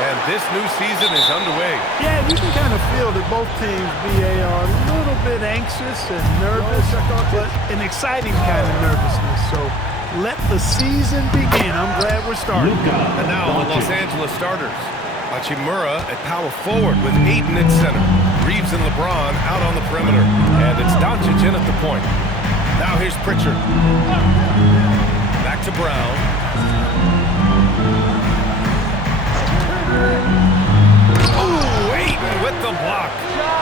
And this new season is underway. Yeah, you can kind of feel that both teams, BA, are a little bit anxious and nervous, but an exciting kind of nervousness. So let the season begin. I'm glad we're starting. And now the Los Angeles starters. Hachimura at power forward with Ayton at center. Reeves and LeBron out on the perimeter. And it's Doncic in at the point. Now here's Pritchard. Back to Brown. Oh, Ayton with the block.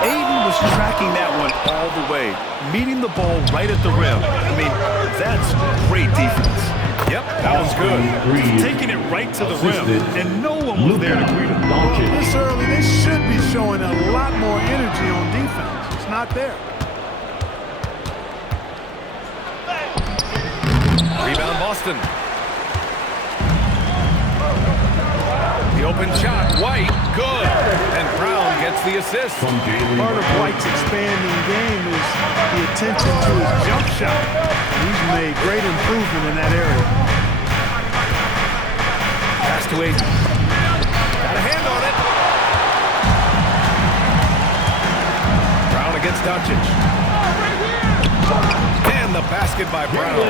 Ayton was tracking that one all the way, meeting the ball right at the rim. I mean, that's great defense. Yep, that was good. Just taking it right to the rim, and no one was there to greet him. Well, this early, they should be showing a lot more energy on defense. It's not there. Rebound Boston. The open shot, White, good. And Brown gets the assist. Part of White's expanding game is the attention to his jump shot. He's made great improvement in that area. Pass to Ayton. Got a hand on it. Brown against Doncic. And the basket by Brown.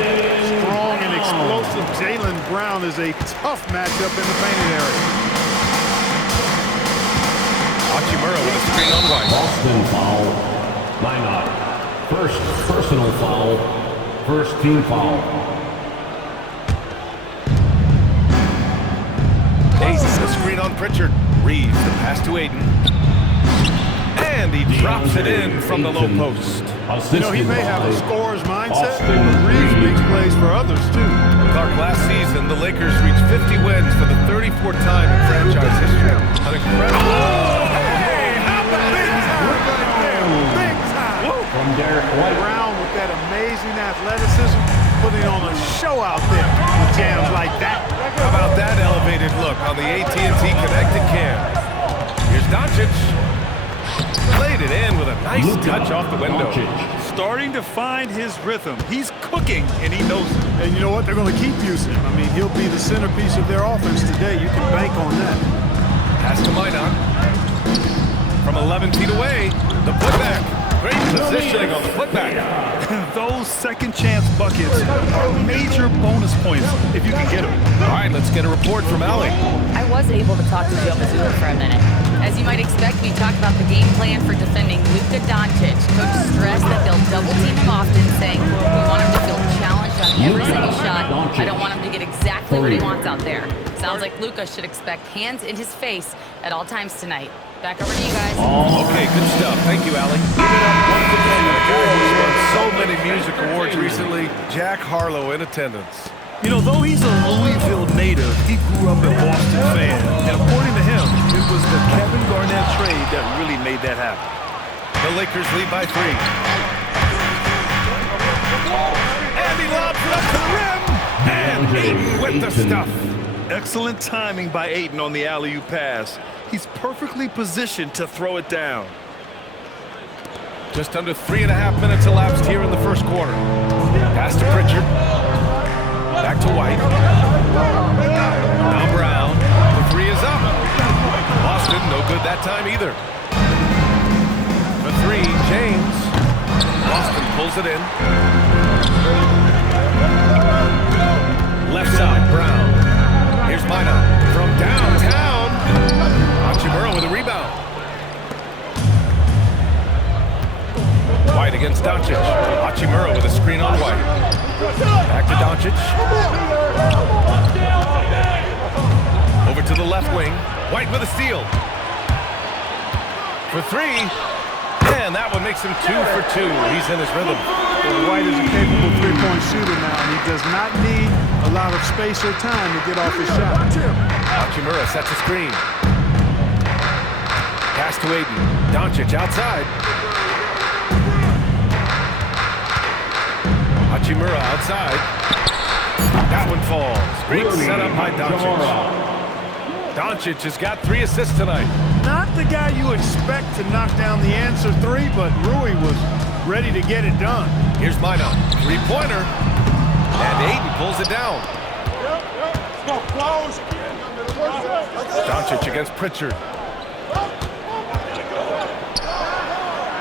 Strong and explosive Jaylen Brown is a tough matchup in the painted area. Hachimura with a screen on White. Boston foul. Line-up. First personal foul. First team foul. Ace, a screen on Pritchard. Reeves, the pass to Ayton. And he drops it in from the low post. You know, he may have a scorer's mindset, but Reeves makes plays for others, too. Clark, last season, the Lakers reached 50 wins for the 34th time in franchise history. An incredible... Oh, hey, how about big time? Big time. From Derek White. Brown with that amazing athleticism, putting on a show out there with jams like that. How about that elevated look on the AT&T connected cam? Here's Doncic. Played it in with a nice touch off the window. Starting to find his rhythm. He's cooking, and he knows it. And you know what? They're going to keep using him. I mean, he'll be the centerpiece of their offense today. You can bank on that. Pass to Minot. From 11 feet away, the putback. Great positioning on the putback. Those second chance buckets are major bonus points if you can get them. All right, let's get a report from Allie. I was able to talk to Joe Mazzulla for a minute. As you might expect, we talked about the game plan for defending Luka Doncic. Coach stressed that they'll double team him often, saying, quote, we want him to feel challenged on every single shot. I don't want him to get exactly what he wants out there. Sounds like Luka should expect hands in his face at all times tonight. Back over to you guys. Okay, good stuff. Thank you, Allie. Give it up once again to the guy who's won so many music awards recently, Jack Harlow in attendance. You know, though he's a Louisville native, he grew up a Boston fan. And according to him, it was the Kevin Garnett trade that really made that happen. The Lakers lead by 3. And he lobs it up to the rim. And Ayton with the stuff. Excellent timing by Ayton on the alley-oop pass. He's perfectly positioned to throw it down. Just under 3.5 minutes elapsed here in the first quarter. Pass to Pritchard. Back to White. Now Brown. The 3 is up. Boston, no good that time either. The 3, James. Boston pulls it in. Left side, Brown. Here's Minot from downtown. Hachimura with a rebound. White against Doncic. Hachimura with a screen on White. Back to Doncic. Over to the left wing. White with a steal. For 3. And that one makes him 2 for 2. He's in his rhythm. White is a capable three-point shooter now, and he does not need a lot of space or time to get off his shot. Hachimura sets a screen. Pass to Ayton. Doncic outside. Hachimura outside. That one falls. Great setup by Doncic. Doncic has got 3 assists tonight. Not the guy you expect to knock down the answer 3, but Rui was ready to get it done. Here's Minot. 3-pointer. And Ayton pulls it down. Doncic against Pritchard.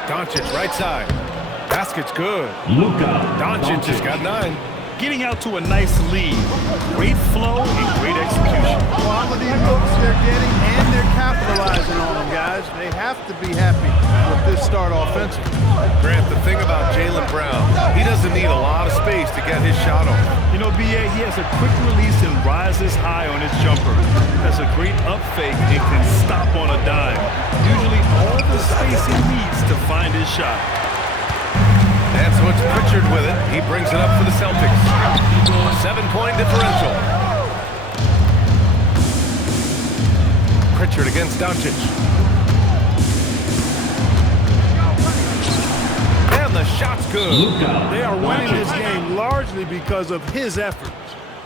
Doncic right side. Basket's good. Doncic has got 9. Getting out to a nice lead. Great flow and great execution. Quality looks they're getting, and they're capitalizing on them, guys. They have to be happy with this start offensively. Grant, the thing about Jaylen Brown, he doesn't need a lot of space to get his shot off. You know, B.A., he has a quick release and rises high on his jumper. Has a great up fake and can stop on a dime. Usually all the space he needs to find his shot. And so it's Pritchard with it. He brings it up for the Celtics. A 7-point differential. Pritchard against Doncic. And the shot's good. They are winning this game largely because of his efforts.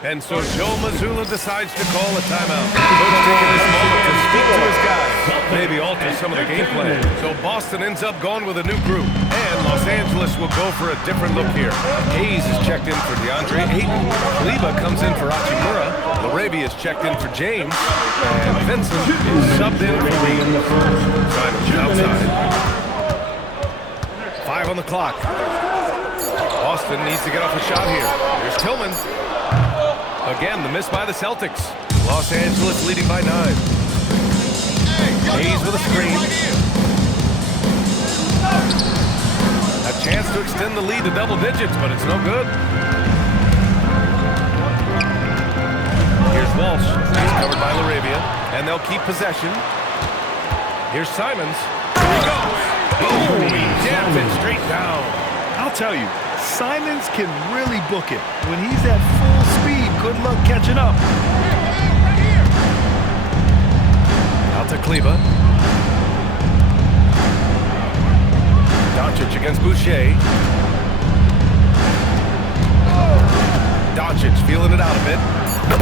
And so Joe Mazzulla decides to call a timeout. Coach taking this moment to speak to his guys, maybe alter some of the game plan. So Boston ends up going with a new group, and Los Angeles will go for a different look here. Hayes is checked in for DeAndre Ayton. Kleba comes in for Hachimura. Laravia is checked in for James. And Vincent is subbed in for Reed. Simon's outside. 5 on the clock. Boston needs to get off a shot here. Here's Tillman. Again, the miss by the Celtics. Los Angeles leading by 9. Hayes with a screen. A chance to extend the lead to double digits, but it's no good. Here's Walsh. He's covered by Laravia, and they'll keep possession. Here's Simons. Here he goes. Boom! He jams it straight down. I'll tell you, Simons can really book it. When he's at full speed, good luck catching up. Out to Kleba. Doncic against Boucher. Doncic feeling it out a bit.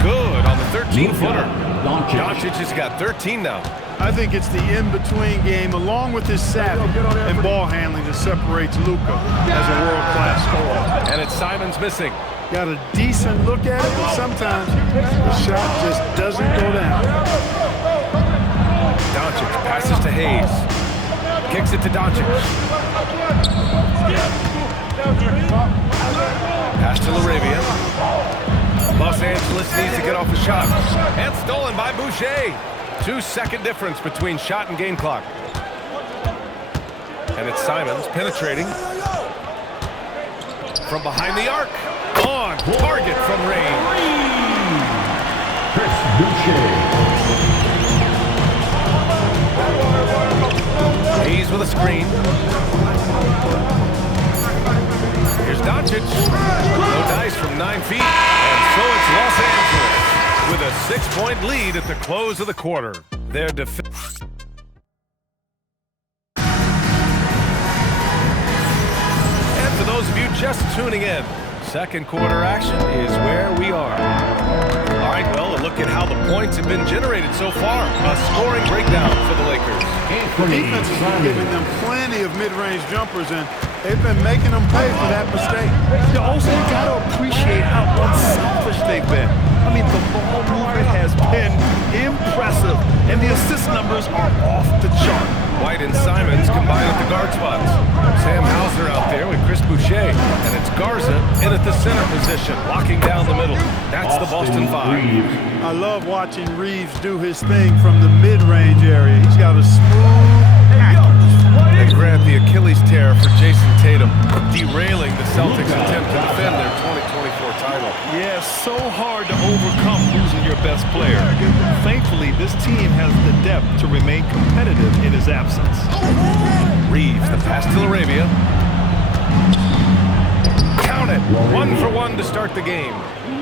Good on the 13-footer. Doncic has got 13 now. I think it's the in-between game, along with his savvy and ball handling, that separates Luka as a world-class scorer. And it's Simons missing. Got a decent look at it, but sometimes the shot just doesn't go down. Doncic passes to Hayes. Kicks it to Doncic. Pass to Laravia. Los Angeles needs to get off a shot. And stolen by Boucher. 2-second difference between shot and game clock. And it's Simons penetrating. From behind the arc. On target from range. Chris Boucher. Hayes with a screen. Here's Doncic. No dice from 9 feet. And so it's Los Angeles with a 6-point lead at the close of the quarter. Their defense. And for those of you just tuning in, second quarter action is where we are. All right, well, a look at how the points have been generated so far. A scoring breakdown for the Lakers. The defense has been giving them plenty of mid-range jumpers, and they've been making them pay for that mistake. You also got to appreciate how unselfish they've been. I mean, the ball movement has been impressive, and the assist numbers are off the chart. White and Simons combine at the guard spots. Sam Hauser out there with Chris Boucher, and it's Garza in at the center position, locking down the middle. That's the Boston 5. I love watching Reeves do his thing from the mid-range area. He's got a smooth package. And Grant, the Achilles tear for Jason Tatum, derailing the Celtics' attempt to defend their 2024 title. Yeah, so hard to overcome losing your best player. Thankfully, this team has the depth to remain competitive in his absence. Reeves, the pass to Laravia. Count it. 1 for 1 to start the game.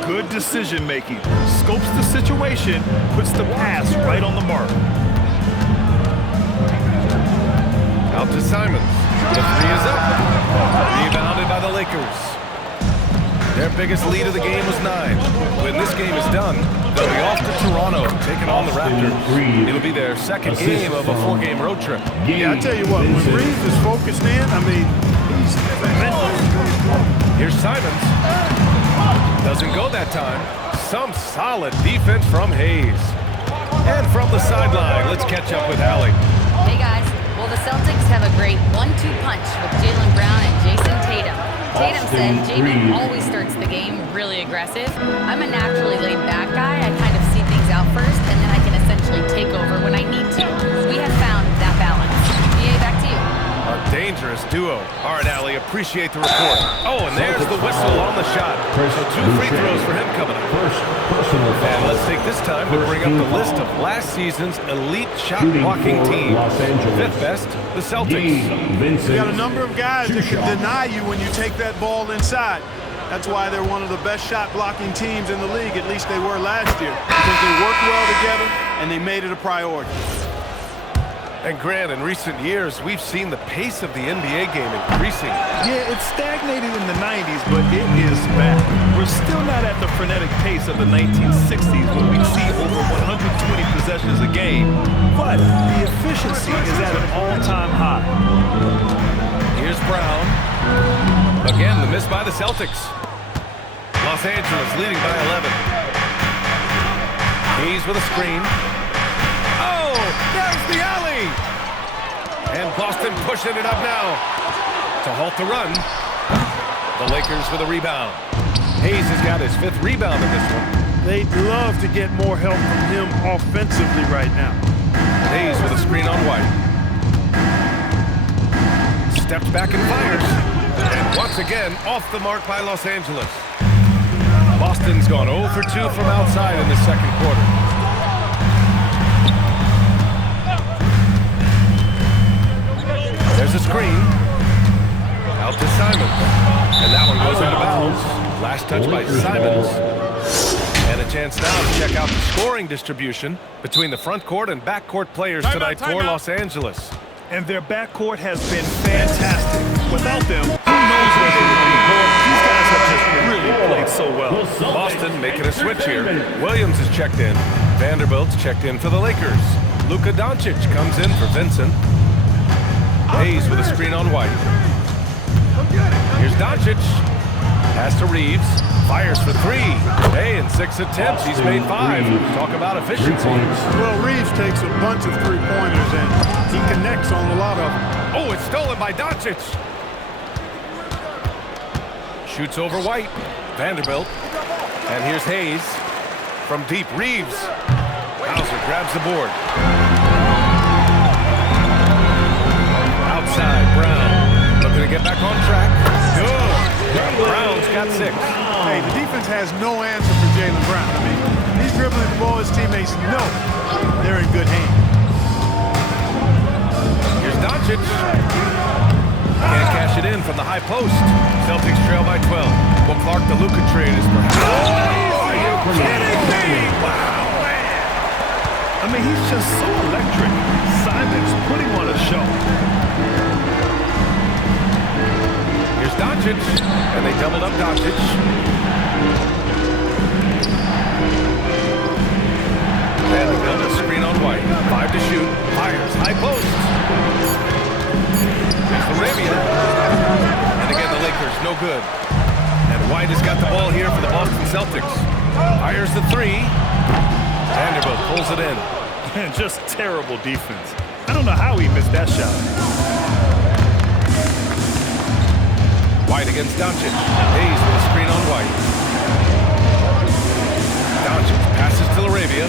Good decision-making. Scopes the situation, puts the pass right on the mark. Out to Simons. The 3 is up. Rebounded by the Lakers. Their biggest lead of the game was 9. When this game is done, they'll be off to Toronto, taking on the Raptors. It'll be their second game of a 4-game road trip. Yeah, I tell you what, when Reeves is focused in, I mean, he's tremendous. Here's Simons. Doesn't go that time. Some solid defense from Hayes. And from the sideline, let's catch up with Allie. Hey guys, well the Celtics have a great 1-2 punch with Jaylen Brown and Jason Tatum. Tatum said Jaylen always starts the game really aggressive. I'm a naturally laid back guy. I kind of see things out first and then I can essentially take over when I need to. We have found that balance. BA, back to you. A dangerous duo. All right, Allie, appreciate the report. Oh, and there's the whistle on the shot. So 2 free throws for him coming up. And let's take this time to bring up the list of last season's elite shot-blocking team. 5th best, the Celtics. You got a number of guys that can deny you when you take that ball inside. That's why they're one of the best shot-blocking teams in the league. At least they were last year. Because they worked well together, and they made it a priority. And Grant, in recent years, we've seen the pace of the NBA game increasing. Yeah, it stagnated in the 90s, but it is back. We're still not at the frenetic pace of the 1960s when we see over 120 possessions a game, but the efficiency is at an all-time high. Here's Brown. Again, the miss by the Celtics. Los Angeles leading by 11. Hayes with a screen. Oh, there's the alley! And Boston pushing it up now to halt the run. The Lakers with a rebound. Hayes has got his 5th rebound in this one. They'd love to get more help from him offensively right now. Hayes with a screen on White. Steps back and fires. And once again, off the mark by Los Angeles. Boston's gone 0 for 2 from outside in the second quarter. There's a screen. Out to Simons. And that one goes out of bounds. Last touch by Simons. And a chance now to check out the scoring distribution between the front court and back court players tonight for Los Angeles. And their backcourt has been fantastic. Without them, who knows where they would be. These guys have just really played so well. Boston making a switch here. Williams is checked in. Vanderbilt's checked in for the Lakers. Luka Doncic comes in for Vincent. Hayes with a screen on White. Here's Doncic. Pass to Reeves. Fires for 3. Hey, in 6 attempts, he's made 5. Talk about efficiency. Well, Reeves takes a bunch of three-pointers, and he connects on a lot of them. Oh, it's stolen by Doncic. Shoots over White. Vanderbilt. And here's Hayes. From deep, Reeves. Hauser grabs the board. Outside, Brown. Looking to get back on track. Good. Brown's got 6. Hey, the defense has no answer for Jaylen Brown. I mean, he's dribbling the ball. His teammates know they're in good hands. Here's Doncic. Can't cash it in from the high post. Celtics trail by 12. Well, Clark, the Luka trade is perhaps... Oh, are you kidding me? Wow, man. I mean, he's just so electric. Simons putting on a show. Here's Doncic, and they doubled up Doncic. Vanderbilt a screen on White. 5 to shoot. Fires. High post. There's Arabia. And again, the Lakers, no good. And White has got the ball here for the Boston Celtics. Fires the 3. Vanderbilt pulls it in. And just terrible defense. I don't know how he missed that shot. White against Doncic. Hayes with a screen on White. Doncic passes to Arabia.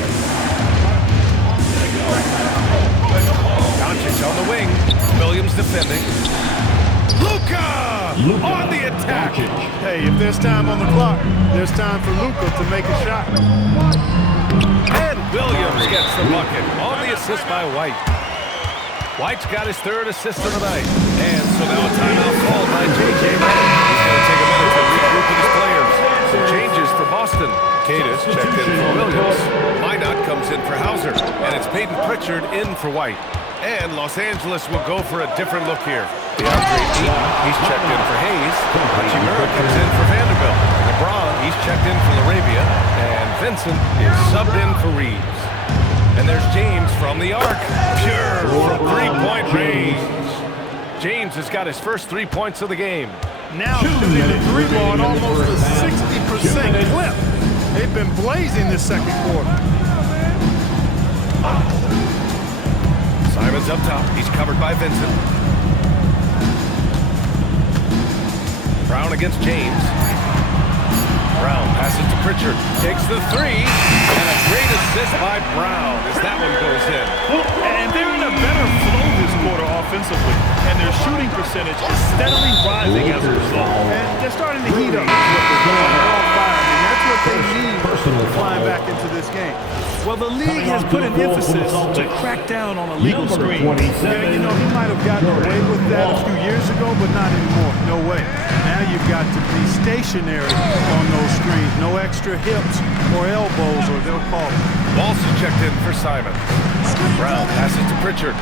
Doncic on the wing. Williams defending. Luka on the attack. Hey, if there's time on the clock, there's time for Luka to make a shot. And Williams gets the bucket on the assist by White. White's got his 3rd assist of the night. And so now a timeout called by J.J. Redick. He's going to take a minute to regroup with his players. Some changes for Boston. Cadis checked in for Williams. Minot comes in for Hauser. And it's Peyton Pritchard in for White. And Los Angeles will go for a different look here. DeAndre Ayton, he's checked in for Hayes. Hachimura comes in for Vanderbilt. LeBron, he's checked in for Arabia. And Vincent is subbed in for Reeves. And there's James from the arc. Pure from 3-point range. James has got his first 3 points of the game. Now shooting the 3-ball at almost a 60% clip. They've been blazing this second quarter. James up top. He's covered by Vincent. Brown against James. Brown passes to Pritchard. Takes the three. And a great assist by Brown as that one goes in. And they're in a better flow this quarter offensively. And their shooting percentage is steadily rising as a result. And they're starting to heat up. They're on fire. And that's what they need flying back into this game. Well, the league has put an emphasis to crack down on illegal screens. Yeah, you know, he might have gotten away with that a few years ago, but not anymore. No way. Now you've got to be stationary on those screens. No extra hips or elbows, or they'll call it. Also checked in for Simon. Brown passes to Pritchard.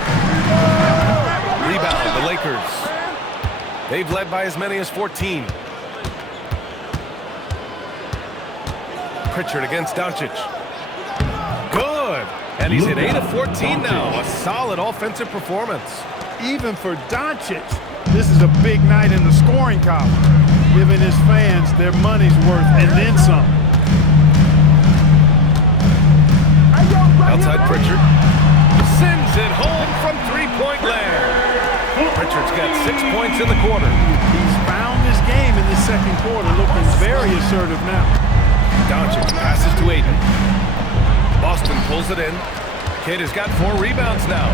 Rebound, the Lakers. They've led by as many as 14. Pritchard against Doncic. Good. And he's at 8 of 14 now. A solid offensive performance. Even for Doncic, this is a big night in the scoring column, giving his fans their money's worth and then some. Outside Pritchard. Sends it home from three-point land. Pritchard's got 6 points in the quarter. He's found his game in the second quarter, looking very assertive now. Doncic passes to Ayton. Boston pulls it in. Kidd has got 4 rebounds now.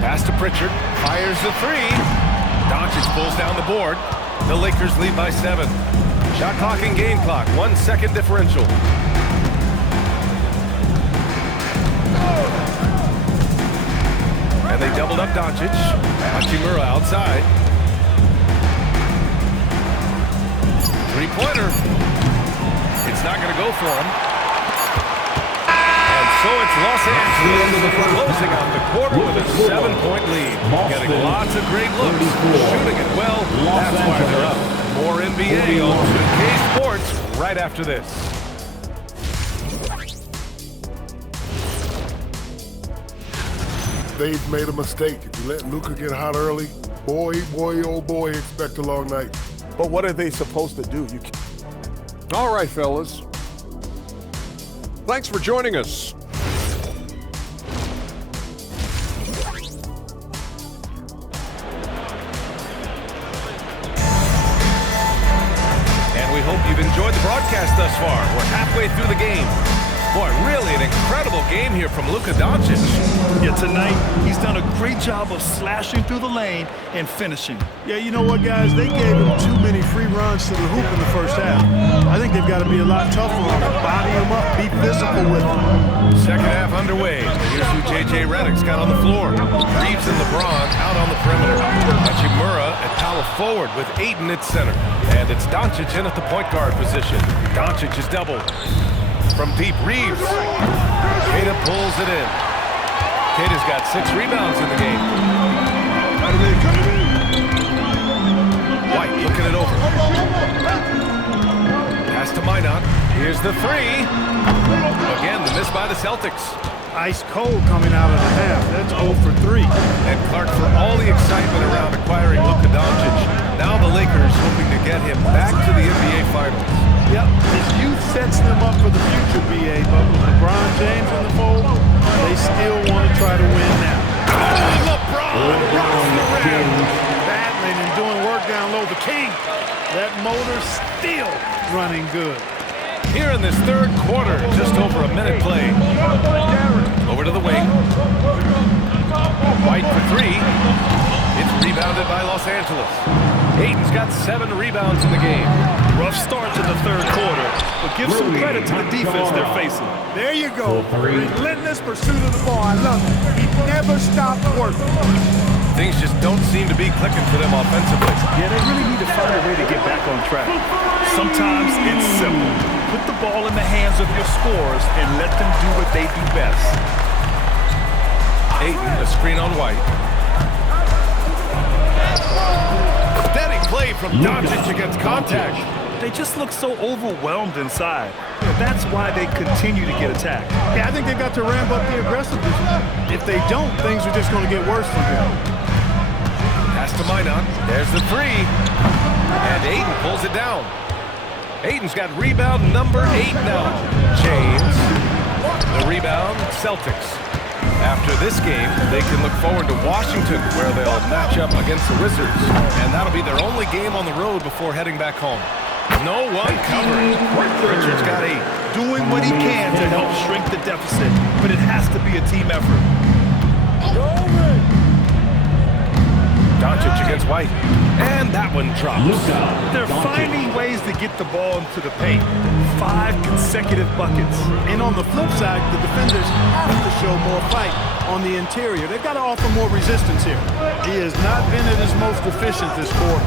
Pass to Pritchard. Fires the three. Doncic pulls down the board. The Lakers lead by 7. Shot clock and game clock. 1 second differential. And they doubled up Doncic. Hachimura outside. Three-pointer. It's not going to go for him. And so it's Los Angeles closing out the quarter with a 7-point lead. Getting lots of great looks. Shooting it well. That's why they're up. More NBA on 2K Sports right after this. They've made a mistake. If you let Luka get hot early, boy, oh boy, expect a long night. But what are they supposed to do? All right, fellas. Thanks for joining us. And we hope you've enjoyed the broadcast thus far. We're halfway through the game. Boy, really an incredible game here from Luka Doncic. Yeah, tonight he's done a great job of slashing through the lane and finishing. Yeah, you know what, guys? They gave him too many free runs to the hoop in the first half. I think they've got to be a lot tougher on him. Body him up, be physical with him. Second half underway. Here's who J.J. Redick's got on the floor. Reeves and LeBron out on the perimeter. Hachimura at power forward with Ayton at center. And it's Doncic in at the point guard position. Doncic is doubled. From deep, Reeves. Kata pulls it in. Kata's got 6 rebounds in the game. White looking it over. Pass to Minot. Here's the three. Again, the miss by the Celtics. Ice cold coming out of the half. That's 0 for 3. And Clark, for all the excitement around acquiring Luka Doncic, now the Lakers hoping to get him back to the NBA Finals. Yep, his youth sets them up for the future, B.A., but with LeBron James in the fold, they still want to try to win now. LeBron rocks the rim. Battling and doing work down low. The King, that motor still running good. Here in this third quarter, just over a minute play. Over to the wing. White for 3. It's rebounded by Los Angeles. Ayton's got 7 rebounds in the game. Rough start to the third quarter, but give some credit to the defense they're facing. There you go. Relentless pursuit of the ball. I love it. He never stopped working. Things just don't seem to be clicking for them offensively. Yeah, they really need to find a way to get back on track. Sometimes it's simple. Put the ball in the hands of your scorers and let them do what they do best. Ayton, a screen on White. Steady play from Doncic against contact. They just look so overwhelmed inside. That's why they continue to get attacked. Yeah, I think they've got to ramp up the aggressiveness. If they don't, things are just going to get worse from them. Pass to Minot. There's the 3. And Ayton pulls it down. Ayton's got rebound number 8 now. James. The rebound, Celtics. After this game, they can look forward to Washington, where they'll match up against the Wizards. And that'll be their only game on the road before heading back home. No one covering. Richard's got 8. Doing what he can to help shrink the deficit, but it has to be a team effort. Doncic against White. And that one drops. They're finding ways to get the ball into the paint. 5 consecutive buckets. And on the flip side, the defenders have to show more fight on the interior. They've got to offer more resistance here. He has not been at his most efficient this quarter.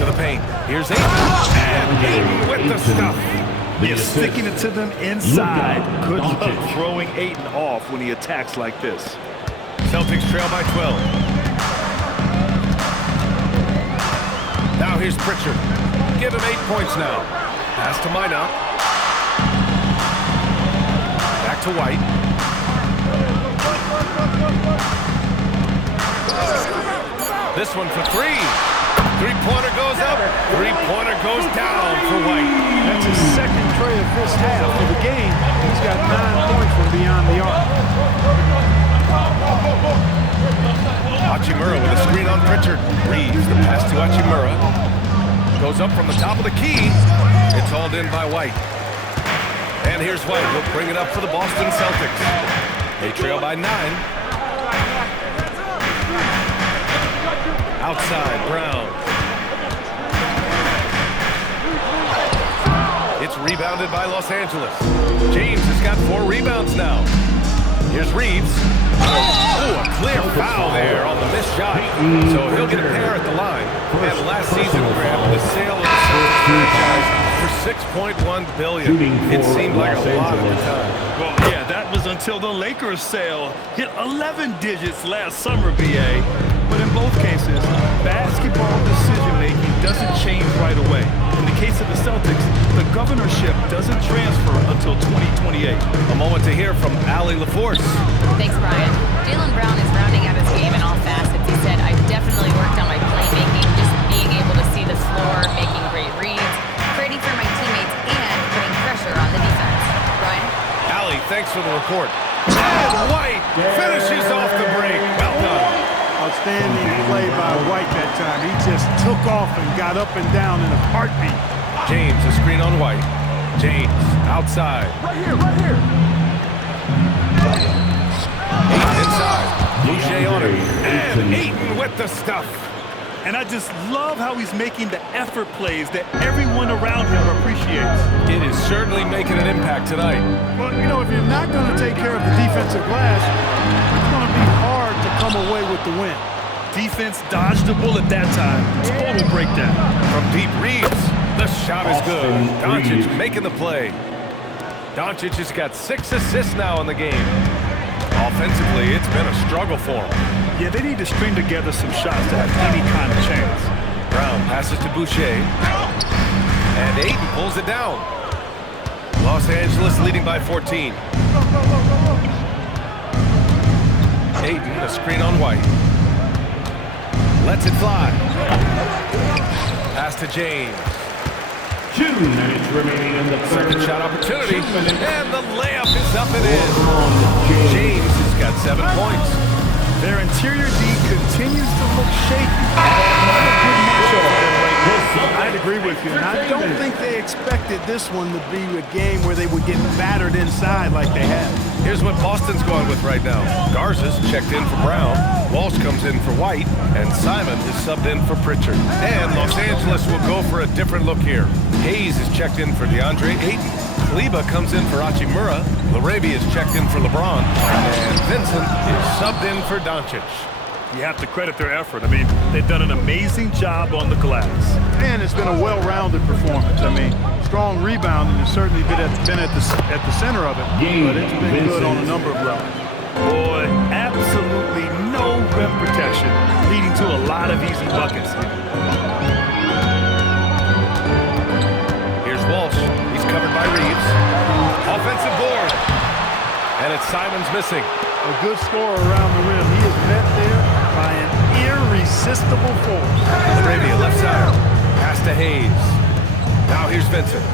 To the paint. Here's Ayton. And Ayton with the stuff. You're sticking it to them inside. Good luck throwing Ayton off when he attacks like this. Celtics trail by 12. Now here's Pritchard. Give him 8 points now. Pass to Minot. Back to White. This one for 3. Three-pointer goes up. Three-pointer goes down for White. That's his second tray of this half of the game. He's got 9 points from beyond the arc. Hachimura with a screen on Pritchard. Reeves the pass to Hachimura. Goes up from the top of the key. It's hauled in by White. And here's White. He'll bring it up for the Boston Celtics. They trail by 9. Outside, Brown. It's rebounded by Los Angeles. James has got 4 rebounds now. Here's Reeves. Oh, a clear foul there on the missed shot. So he'll get a pair at the line. And last season grabbed the sale of the Celtics franchise for $6.1 billion. It seemed like a lot at the time. Well, yeah, that was until the Lakers sale hit 11 digits last summer, BA. But in both cases, basketball decision-making doesn't change right away. In the case of the Celtics, the governorship doesn't transfer until 2028. A moment to hear from Allie LaForce. Thanks, Brian. Jaylen Brown is rounding out his game in all facets. He said, I've definitely worked on my playmaking, just being able to see the floor, making great reads, creating for my teammates, and putting pressure on the defense. Brian? Allie, thanks for the report. And White finishes off the break. Well done. Outstanding play by White that time. He just took off and got up and down in a heartbeat. James, a screen on White. James, outside. Right here. Ayton inside. Boucher on him. And Ayton with the stuff. And I just love how he's making the effort plays that everyone around him appreciates. It is certainly making an impact tonight. But, you know, if you're not going to take care of the defensive glass, it's going to be hard to come away with the win. Defense dodged the bullet that time. Total breakdown. From deep, Reeves. The shot is good. Doncic making the play. Doncic has got 6 assists now in the game. Offensively, it's been a struggle for him. Yeah, they need to string together some shots to have any kind of chance. Brown passes to Boucher. And Ayton pulls it down. Los Angeles leading by 14. Ayton, a screen on White. Lets it fly. Pass to James. 2 minutes remaining in the Second shot opportunity. And the layup is up and in. James has got 7 points. Their interior D continues to look shaky. Another good matchup for them right now. I'd agree with you. And I don't think they expected this one to be a game where they would get battered inside like they have. Here's what Boston's going with right now. Garza's checked in for Brown. Walsh comes in for White. And Simon is subbed in for Pritchard. And Los Angeles will go for a different look here. Hayes is checked in for DeAndre Ayton. Kleba comes in for Hachimura. Larabi is checked in for LeBron. And Vincent is subbed in for Doncic. You have to credit their effort. I mean, they've done an amazing job on the glass. And it's been a well-rounded performance. I mean, strong rebounding has certainly been at the center of it. But it's been good on a number of levels. Boy, absolutely no rim protection, leading to a lot of easy buckets. Here's Walsh. He's covered by Reeves. Offensive board. And it's Simons missing. A good scorer around the rim. He is met there by an irresistible force. Arabia left side. Pass to Hayes. Now here's Vincent.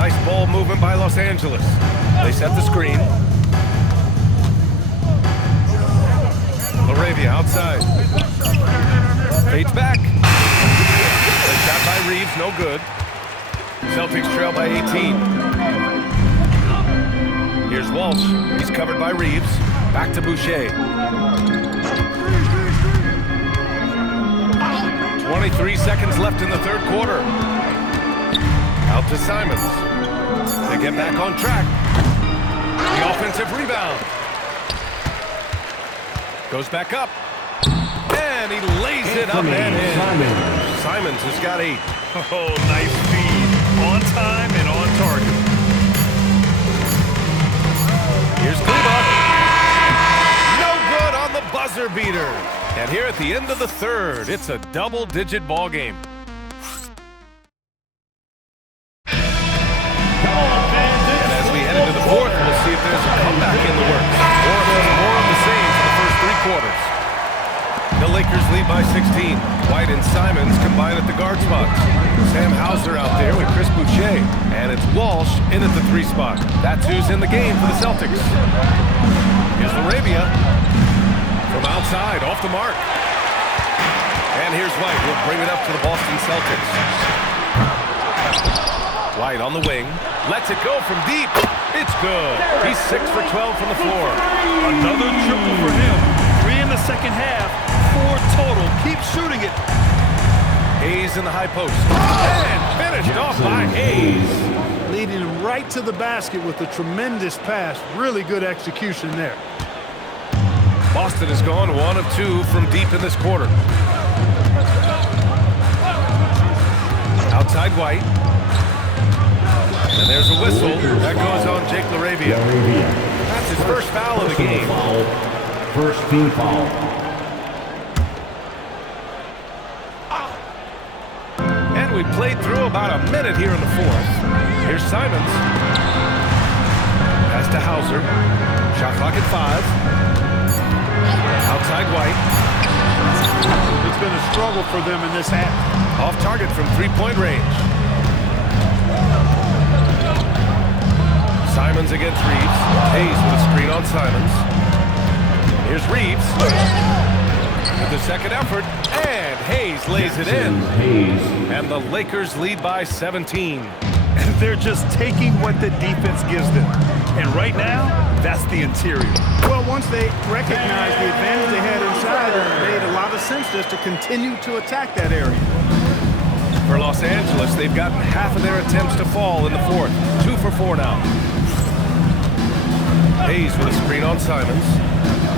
Nice ball movement by Los Angeles. They set the screen. Laravia outside. Fades back. The shot by Reeves, no good. Celtics trail by 18. Here's Walsh. He's covered by Reeves. Back to Boucher. 23 seconds left in the third quarter. Out to Simons. They get back on track. The offensive rebound. Goes back up. And he lays it up and in. Simons has got 8. Oh, nice feed. On time and on target. Here's Kleba. No good on the buzzer beater. And here at the end of the third, it's a double-digit ball game. And as we head into the fourth, we'll see if there's a comeback in the works. Or if there's more of the same for the first 3 quarters. The Lakers lead by 16. White and Simons combine at the guard spots. Sam Hauser out there with Chris Boucher. And it's Walsh in at the 3 spot. That's who's in the game for the Celtics. Here's Laravia. From outside, off the mark. And here's White. He'll bring it up to the Boston Celtics. White on the wing. Lets it go from deep. It's good. He's 6 for 12 from the floor. Another triple for him. 3 in the second half. 4 total. Keep shooting it. Hayes in the high post. And finished off by Hayes. Leading him right to the basket with a tremendous pass. Really good execution there. Boston has gone 1 of 2 from deep in this quarter. Outside White. And there's a whistle. That goes on Jake Laravia. That's his first foul of the game. First team foul. And we played through about a minute here in the fourth. Here's Simons. Pass to Hauser. Shot clock at 5. Outside White. It's been a struggle for them in this half. Off target from 3-point range. Simons against Reeves. Hayes with a screen on Simons. Here's Reeves. With the second effort. And Hayes lays it in. And the Lakers lead by 17. And they're just taking what the defense gives them. And right now, that's the interior. Well, once they recognized the advantage they had inside, it made a lot of sense just to continue to attack that area. For Los Angeles, they've gotten half of their attempts to fall in the fourth. 2 for 4 now. Hayes with a screen on Simons.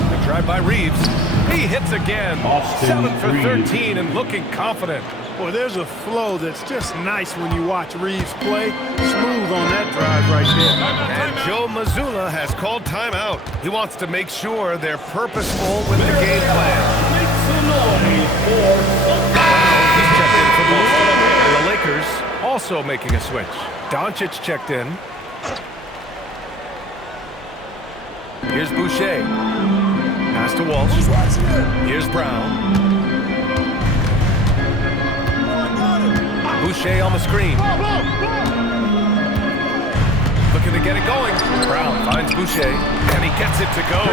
The drive by Reeves. He hits again. 7 for 13 and looking confident. Boy, there's a flow that's just nice when you watch Reeves play. Smooth on that drive right there. And Joe Mazzulla has called timeout. He wants to make sure they're purposeful with the game plan. He's checked in for Boston. And the Lakers also making a switch. Doncic checked in. Here's Boucher. Pass to Walsh. Here's Brown. Boucher on the screen. Looking to get it going. Brown finds Boucher, and he gets it to go.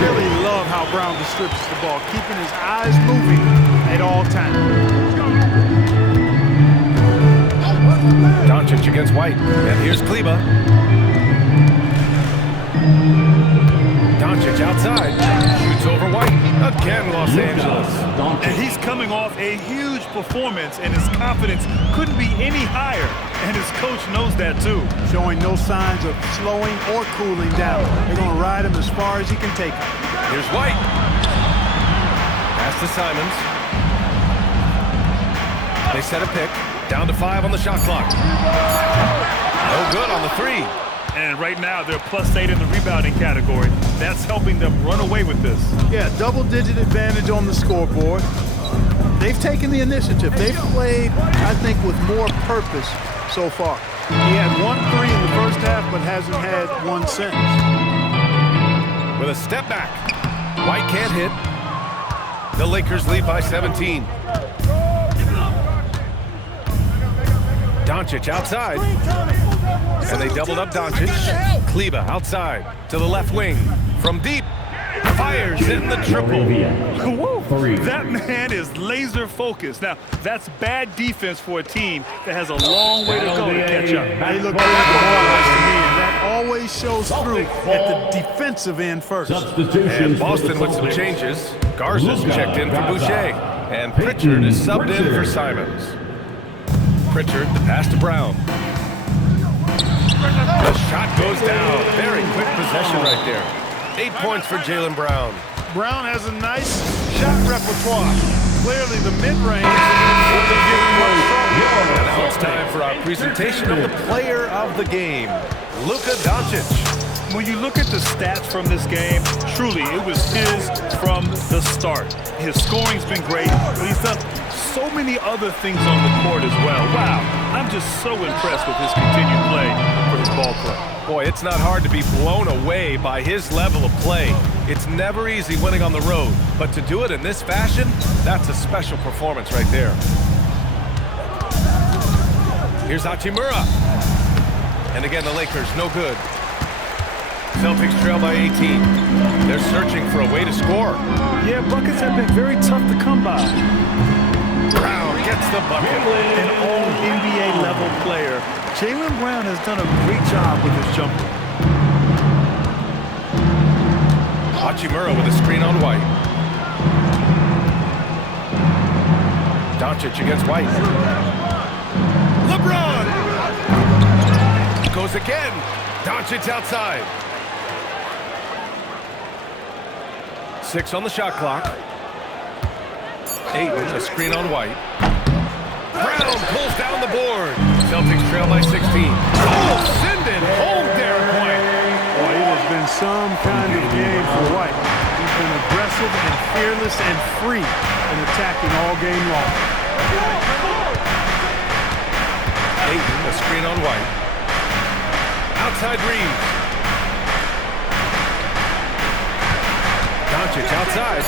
Really love how Brown distributes the ball, keeping his eyes moving at all times. Doncic against White, and here's Kleba. Doncic outside, shoots over White. Again, Los Angeles. And he's coming off a huge performance, and his confidence couldn't be any higher. And his coach knows that, too. Showing no signs of slowing or cooling down. They're going to ride him as far as he can take him. Here's White. Pass to Simons. They set a pick. Down to 5 on the shot clock. No good on the 3. And right now, they're +8 in the rebounding category. That's helping them run away with this. Yeah, double-digit advantage on the scoreboard. They've taken the initiative. They've played, I think, with more purpose so far. He had 1 3 in the first half, but hasn't had one since. With a step back. White can't hit. The Lakers lead by 17. Doncic outside. And they doubled up Doncic. Kleba outside to the left wing. From deep. Fires in the triple. That man is laser focused. Now, that's bad defense for a team that has a long way to go to catch up. They look good at the ball to me, and that always shows through at the defensive end first. And Boston with some changes. Garza's checked in for Boucher. And Pritchard is subbed in for Simons. Pritchard, the pass to Brown. The shot goes down. Very quick possession right there. 8 points for Jaylen Brown. Brown has a nice shot repertoire. Clearly the mid-range is giving much trouble. And now it's time for our presentation of the player of the game, Luka Doncic. When you look at the stats from this game, truly, it was his from the start. His scoring's been great, but he's done so many other things on the court as well. Wow, I'm just so impressed with his continued play for his ball club. Boy, it's not hard to be blown away by his level of play. It's never easy winning on the road, but to do it in this fashion, that's a special performance right there. Here's Hachimura. And again, the Lakers, no good. Celtics trail by 18. They're searching for a way to score. Yeah, buckets have been very tough to come by. Brown gets the bucket. An all-NBA level player. Jaylen Brown has done a great job with his jumper. Hachimura with a screen on White. Doncic against White. LeBron! Goes again. Doncic outside. 6 on the shot clock. 8 with a screen on White. Brown pulls down the board. Celtics trail by 16. Oh, send it home, Derek White. Boy, it has been some kind of game for White. He's been aggressive and fearless and free in attacking all game long. 8 with a screen on White. Outside Reeves. Doncic outside.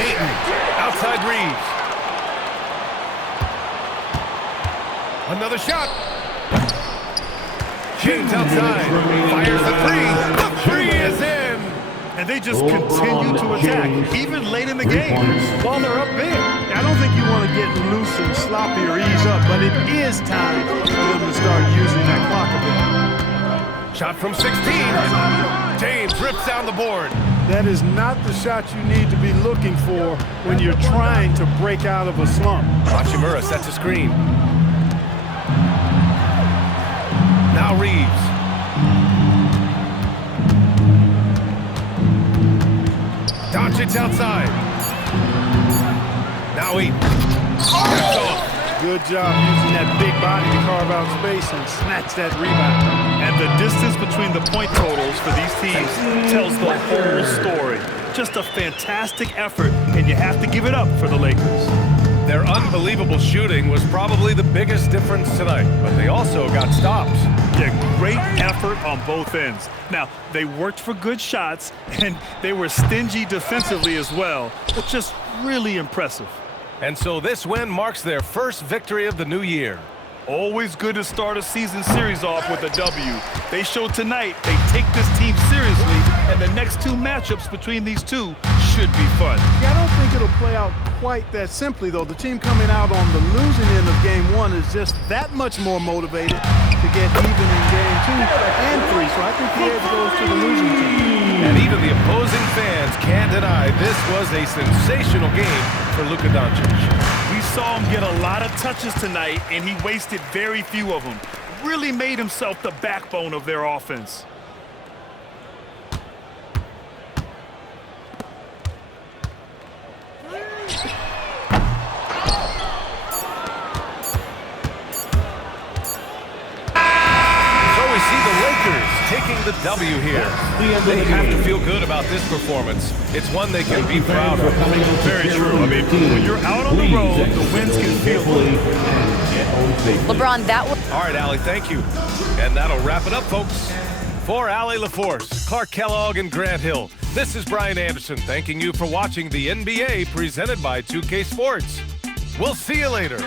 Ayton outside Reeves. Another shot. James outside. Fires the three. The three is in. And they just continue to attack, even late in the game, while they're up big. I don't think you want to get loose and sloppy or ease up, but it is time for them to start using that clock a bit. Shot from 16. James rips down the board. That is not the shot you need to be looking for when you're trying to break out of a slump. Hachimura sets a screen. Now Reeves. Doncic outside. Now Ayton. That's off. Good job using that big body to carve out space and snatch that rebound. And the distance between the point totals for these teams tells the whole story. Just a fantastic effort, and you have to give it up for the Lakers. Their unbelievable shooting was probably the biggest difference tonight, but they also got stops. Yeah, great effort on both ends. Now, they worked for good shots, and they were stingy defensively as well, but just really impressive. And so this win marks their first victory of the new year. Always good to start a season series off with a W. They showed tonight they take this team seriously, and the next two matchups between these two should be fun. Yeah, I don't think it'll play out quite that simply, though. The team coming out on the losing end of game one is just that much more motivated to get even in game 2 and 3. So I think the edge goes to the losing team. And even the opposing fans can't deny this was a sensational game for Luka Doncic. We saw him get a lot of touches tonight, and he wasted very few of them. Really made himself the backbone of their offense. Taking the W here. They have to feel good about this performance. It's one they can be proud of. Very true. I mean, when you're out on the road, the wins can feel good. LeBron, that was... All right, Allie, thank you. And that'll wrap it up, folks. For Allie LaForce, Clark Kellogg, and Grant Hill, this is Brian Anderson thanking you for watching the NBA presented by 2K Sports. We'll see you later.